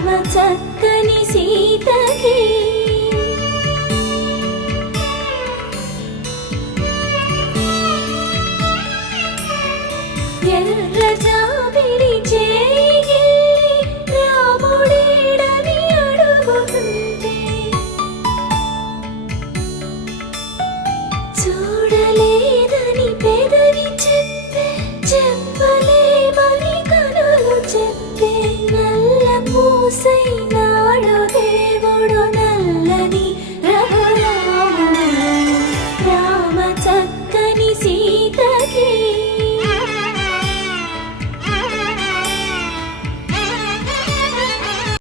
చక్కని సీతకి ఎర్ర జాబిలి చేయి రాముడేడని అడుగుతుంటే చూడలేదని పెదవి చెప్పలేమని కనులు చెప్పే నల్ల పూసైనా